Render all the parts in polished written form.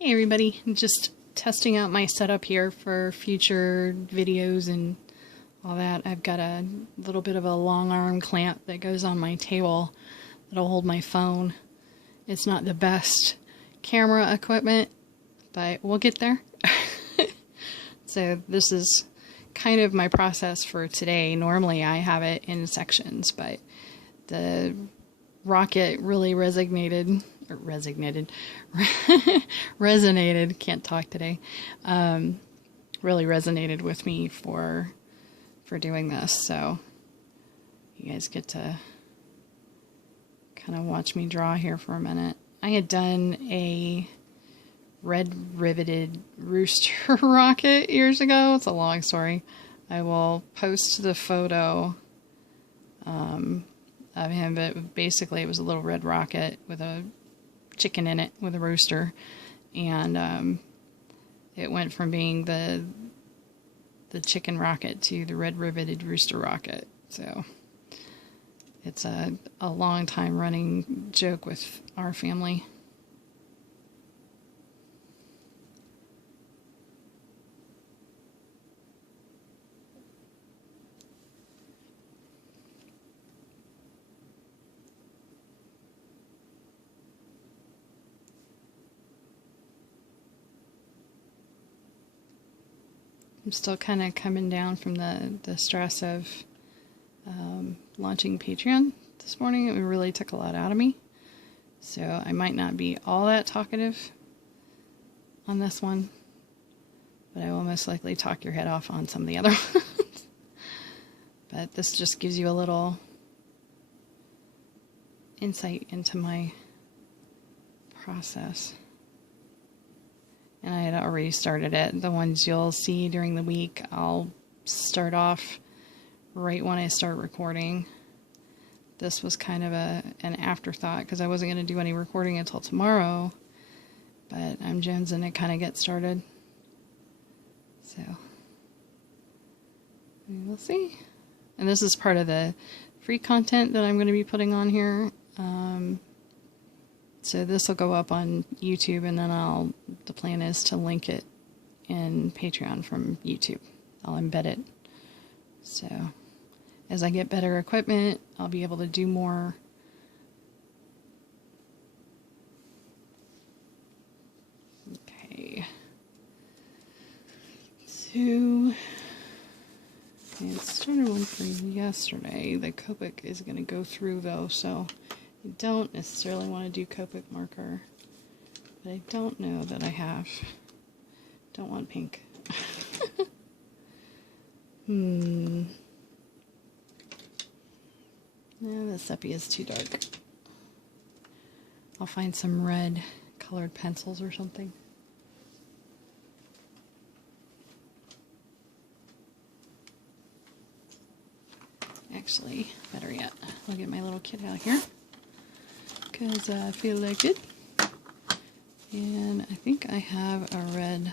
Hey everybody, I'm just testing out my setup here for future videos and all that. I've got a little bit of a long arm clamp that goes on my table that'll hold my phone. It's not the best camera equipment, but we'll get there. So this is kind of my process for today. Normally I have it in sections, but the rocket really resonated, can't talk today, really resonated with me for doing this, so you guys get to kind of watch me draw here for a minute. I had done a red riveted rooster rocket years ago. It's a long story. I will post the photo of him, but basically it was a little red rocket with a chicken in it with a rooster, and it went from being the chicken rocket to the red riveted rooster rocket. So it's a long time running joke with our family. I'm still kind of coming down from the stress of launching Patreon this morning. It really took a lot out of me. So I might not be all that talkative on this one, but I will most likely talk your head off on some of the other ones. But this just gives you a little insight into my process. And I had already started it. The ones you'll see during the week, I'll start off right when I start recording. This was kind of an afterthought because I wasn't going to do any recording until tomorrow. But I'm jonesing to kind of get started. So, we'll see. And this is part of the free content that I'm going to be putting on here. So this will go up on YouTube, and then the plan is to link it in Patreon from YouTube. I'll embed it. So as I get better equipment, I'll be able to do more. Okay. So I started one for yesterday. The Copic is going to go through though, so I don't necessarily want to do Copic marker, but I don't know that I don't want pink. No, the sepia is too dark. I'll find some red colored pencils or something. Actually, better yet, I'll get my little kit out here, because I feel like it. And I think I have a red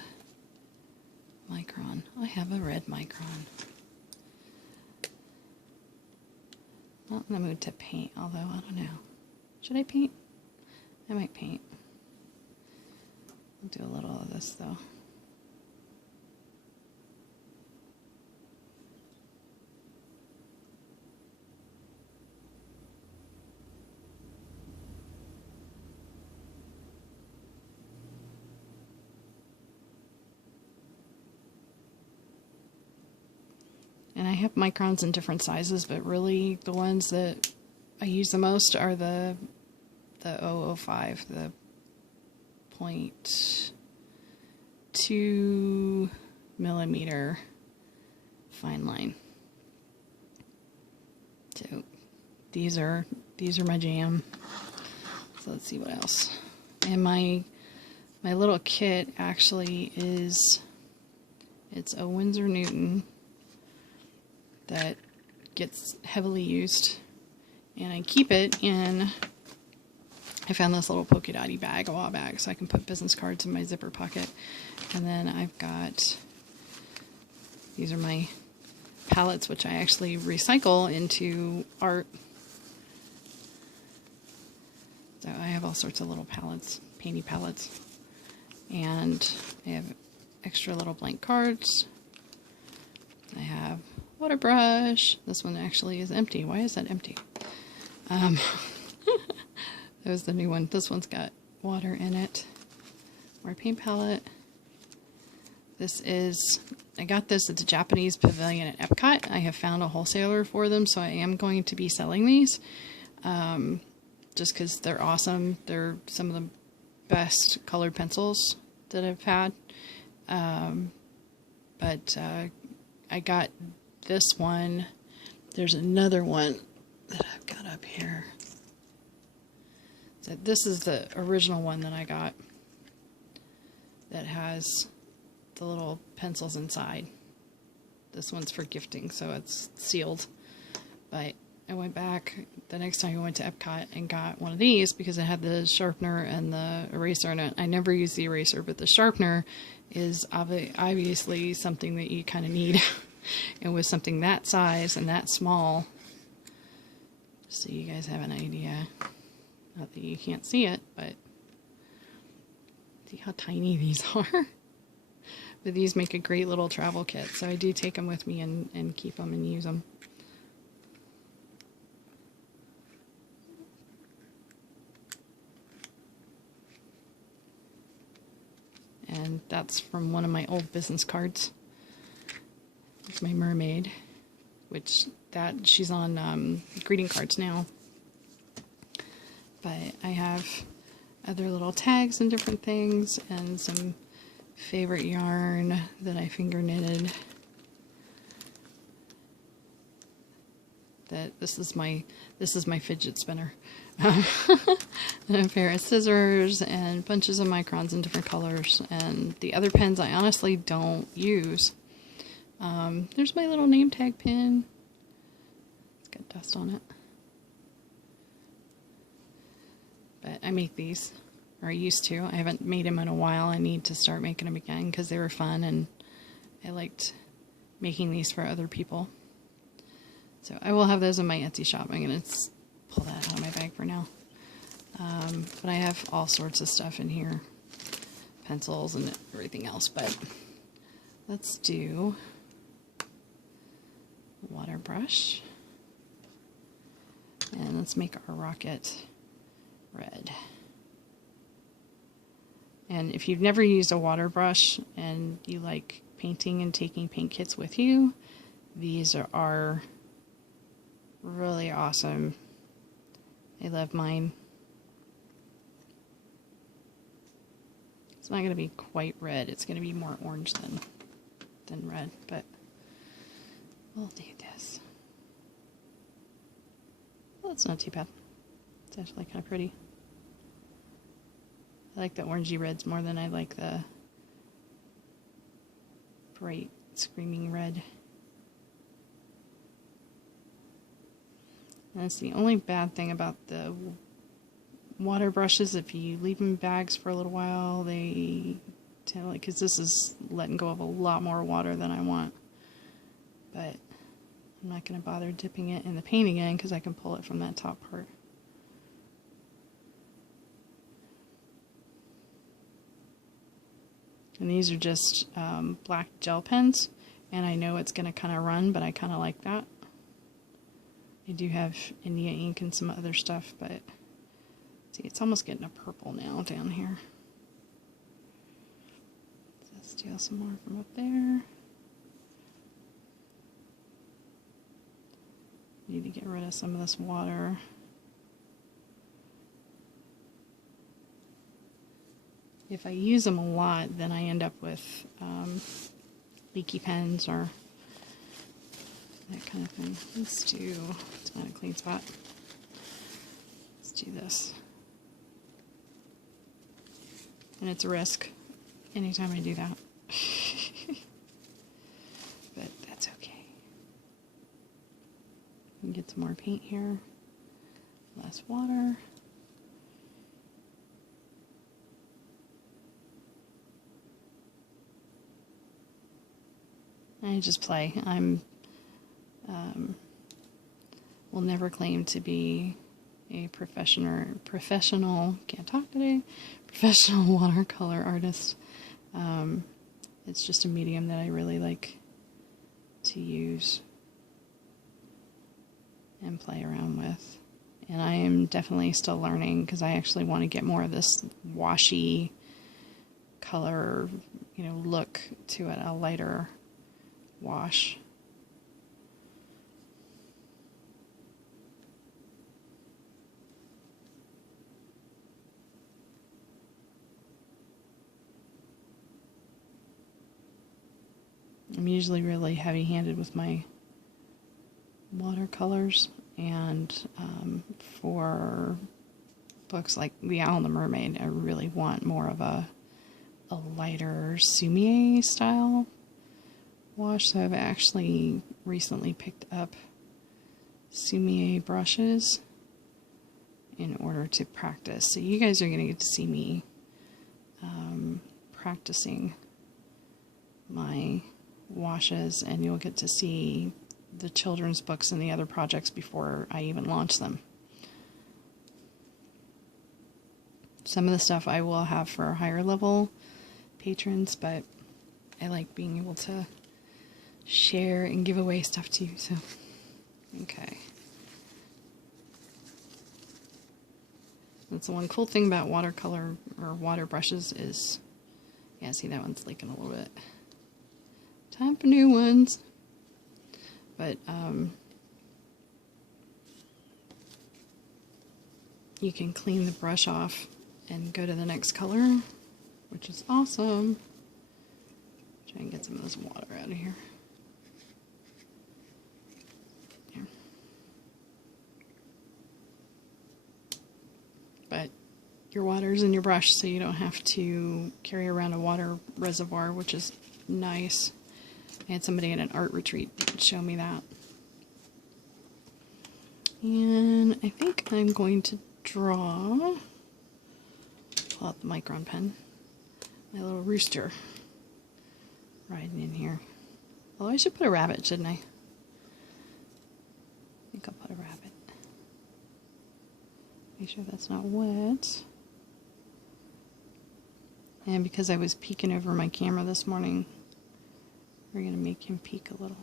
micron. I have a red micron. Not in the mood to paint, although I don't know. Should I paint? I might paint. I'll do a little of this though. And I have microns in different sizes, but really the ones that I use the most are the 005, the 0.2 millimeter fine line. So these are my jam. So let's see what else. And my little kit actually it's a Winsor Newton that gets heavily used, and I keep it in, I found this little polka dotty bag a while back, so I can put business cards in my zipper pocket. And then I've got, these are my palettes, which I actually recycle into art. So I have all sorts of little palettes, painty palettes. And I have extra little blank cards. I have water brush. This one actually is empty. Why is that empty? That was the new one. This one's got water in it. More paint palette. This is, I got this at the Japanese Pavilion at Epcot. I have found a wholesaler for them, so I am going to be selling these. Just because they're awesome. They're some of the best colored pencils that I've had. But I got this one. There's another one that I've got up here. So this is the original one that I got that has the little pencils inside. This one's for gifting, so it's sealed. But I went back the next time I went to Epcot and got one of these because it had the sharpener and the eraser in it. I never use the eraser, but the sharpener is obviously something that you kind of need. And with something that size and that small, so you guys have an idea. Not that you can't see it, but see how tiny these are. But these make a great little travel kit, so I do take them with me and keep them and use them. And that's from one of my old business cards. It's my mermaid, which she's on greeting cards now. But I have other little tags and different things, and some favorite yarn that I finger knitted. This is my fidget spinner. And a pair of scissors and bunches of microns in different colors, and the other pens I honestly don't use. There's my little name tag pin. It's got dust on it. But I make these, or I used to. I haven't made them in a while. I need to start making them again because they were fun, and I liked making these for other people. So I will have those in my Etsy shop. I'm going to pull that out of my bag for now. But I have all sorts of stuff in here. Pencils and everything else. But let's do a water brush. And let's make our rocket red. And if you've never used a water brush and you like painting and taking paint kits with you, these are really awesome. I love mine. It's not going to be quite red. It's going to be more orange than red, but we'll do this. Well, it's not too bad. It's actually kind of pretty. I like the orangey reds more than I like the bright screaming red. And that's the only bad thing about the water brushes. If you leave them in bags for a little while, they tend to, because this is letting go of a lot more water than I want. But I'm not going to bother dipping it in the paint again because I can pull it from that top part. And these are just black gel pens, and I know it's going to kind of run, but I kind of like that. I do have India ink and some other stuff, but see, it's almost getting a purple now down here. Let's steal some more from up there. Need to get rid of some of this water. If I use them a lot, then I end up with leaky pens or that kind of thing. Let's not a clean spot. Let's do this. And it's a risk anytime I do that. But that's okay. We can get some more paint here. Less water. I just play. Will never claim to be a professional, can't talk today, professional watercolor artist. It's just a medium that I really like to use and play around with. And I am definitely still learning because I actually want to get more of this washy color, look to it, a lighter wash. I'm usually really heavy-handed with my watercolors, and for books like The Owl and the Mermaid, I really want more of a lighter sumi style wash. So I've actually recently picked up sumi brushes in order to practice. So you guys are going to get to see me practicing my washes, and you'll get to see the children's books and the other projects before I even launch them. Some of the stuff I will have for higher level patrons, but I like being able to share and give away stuff too. So, okay. That's the one cool thing about watercolor or water brushes is, yeah, see that one's leaking a little bit. Time for new ones. But you can clean the brush off and go to the next color, which is awesome. Try and get some of this water out of here. There. But your water's in your brush, so you don't have to carry around a water reservoir, which is nice. I had somebody at an art retreat show me that. And I think I'm going to draw, pull out the Micron pen, my little rooster riding in here. Although I should put a rabbit, shouldn't I? I think I'll put a rabbit. Make sure that's not wet. And because I was peeking over my camera this morning, we're going to make him peek a little.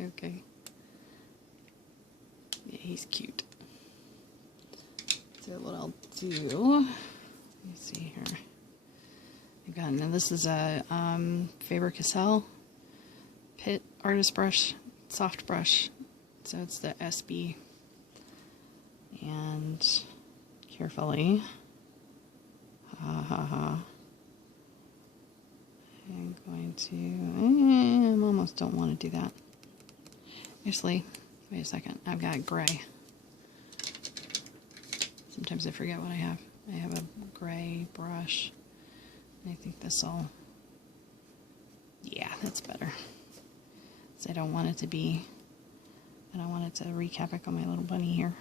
Okay. Yeah, he's cute. So what I'll do, let me see here. I've got, now this is a Faber-Castell Pitt artist brush, soft brush, so it's the SB, and carefully, I'm going to, I almost don't want to do that. Actually, wait a second, I've got gray. Sometimes I forget what I have. I have a gray brush, and I think this'll, yeah, that's better. So I don't want it to be, I don't want it to wreak havoc on my little bunny here.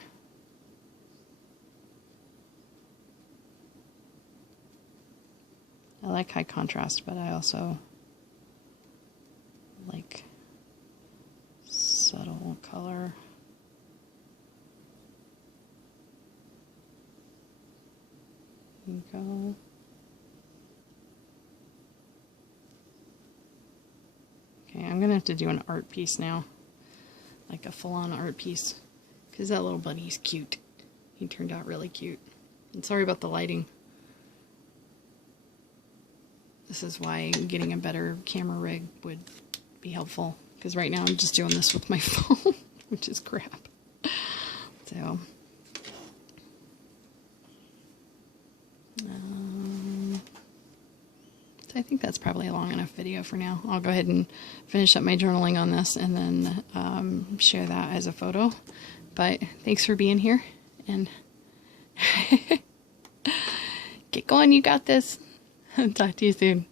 I like high contrast, but I also like subtle color. There you go. Okay, I'm gonna have to do an art piece now, like a full-on art piece, because that little bunny's cute. He turned out really cute. And sorry about the lighting. This is why getting a better camera rig would be helpful, because right now I'm just doing this with my phone, which is crap. So, I think that's probably a long enough video for now. I'll go ahead and finish up my journaling on this and then share that as a photo. But thanks for being here, and get going, you got this. Talk to you soon.